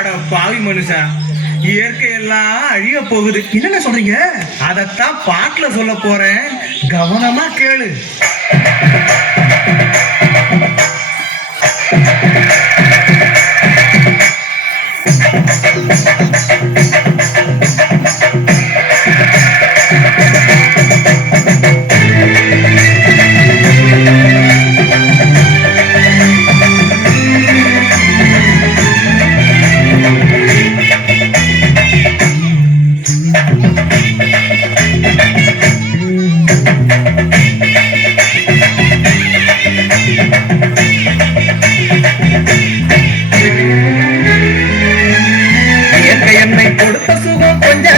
அட பாவி மனுஷா. இயற்கையெல்லாம் அழிய போகுது. என்னென்ன சொல்றீங்க? அதைத்தான் பாட்டுல சொல்ல போறேன். கவனமா கேளு.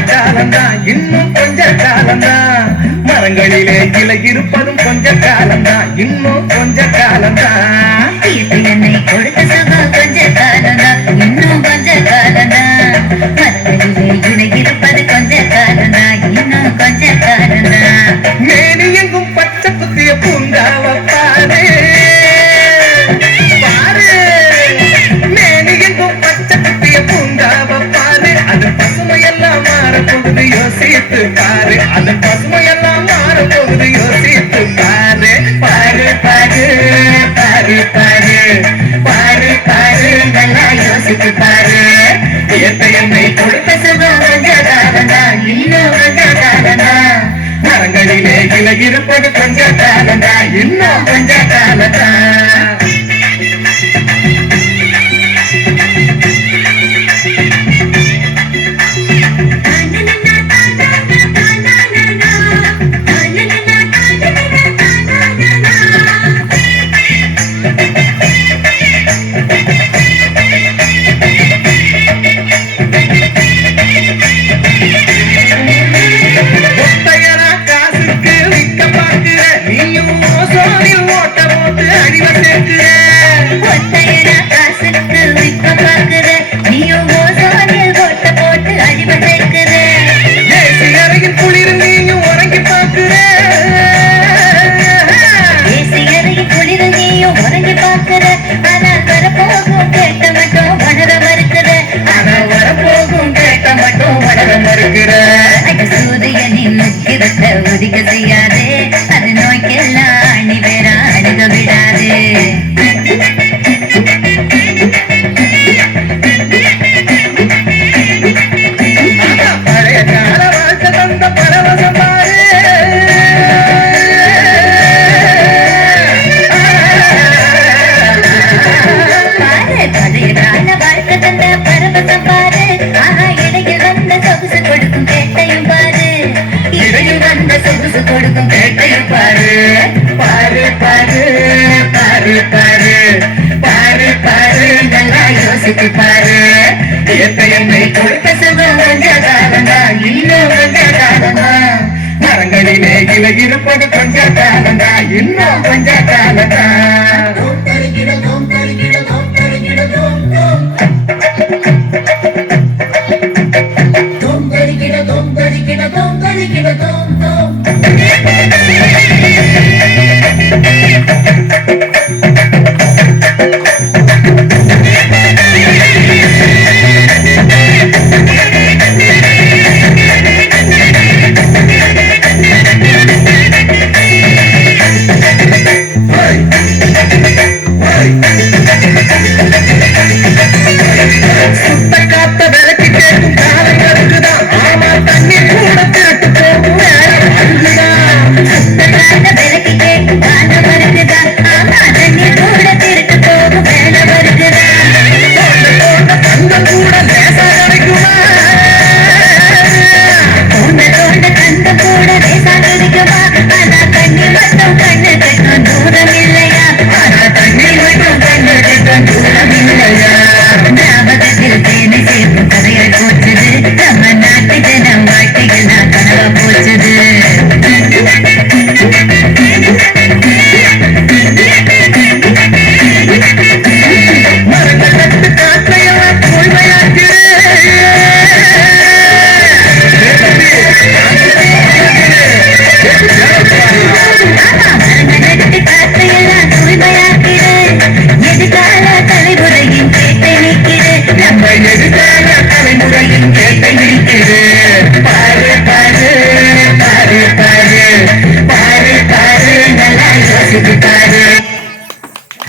காலம் தான் இன்னும் கொஞ்ச காலம்தான் மரங்களிலே இலை இருப்பதும் கொஞ்ச காலம்தான் இன்னும் கொஞ்ச காலம்தான் என்னை கொடுத்த இருப்பது பஞ்சாட்டாலடா இன்னும் பஞ்சாட்டாலடா உறங்கி பார்க்குற ஆனா வரப்போகும் கேட்க மட்டும் வளர மறுக்குற. ஆனா வரப்போகும் கேட்க மட்டும் வளர மறுக்கிற. சூரியனின் முக்கிரத்தை ஒதுக்க செய்யாதே. கொடுக்க சொகுசு கொடுக்கும் பேட்டைய பாரு பாரு பாரு பாரு பாரு பாரு பாரு நல்லா யோசித்து பாரு இயற்கையை கொடுத்த சுகம் வந்ததாகமா இன்னும் வந்ததாகமா மரங்களிலே இலை இருப்பது கொஞ்ச காலந்தா இன்னும் கொஞ்ச காலந்தா tonto, ni que era tonto, ni que era tonto. இளைஞரான தலைமுறையின்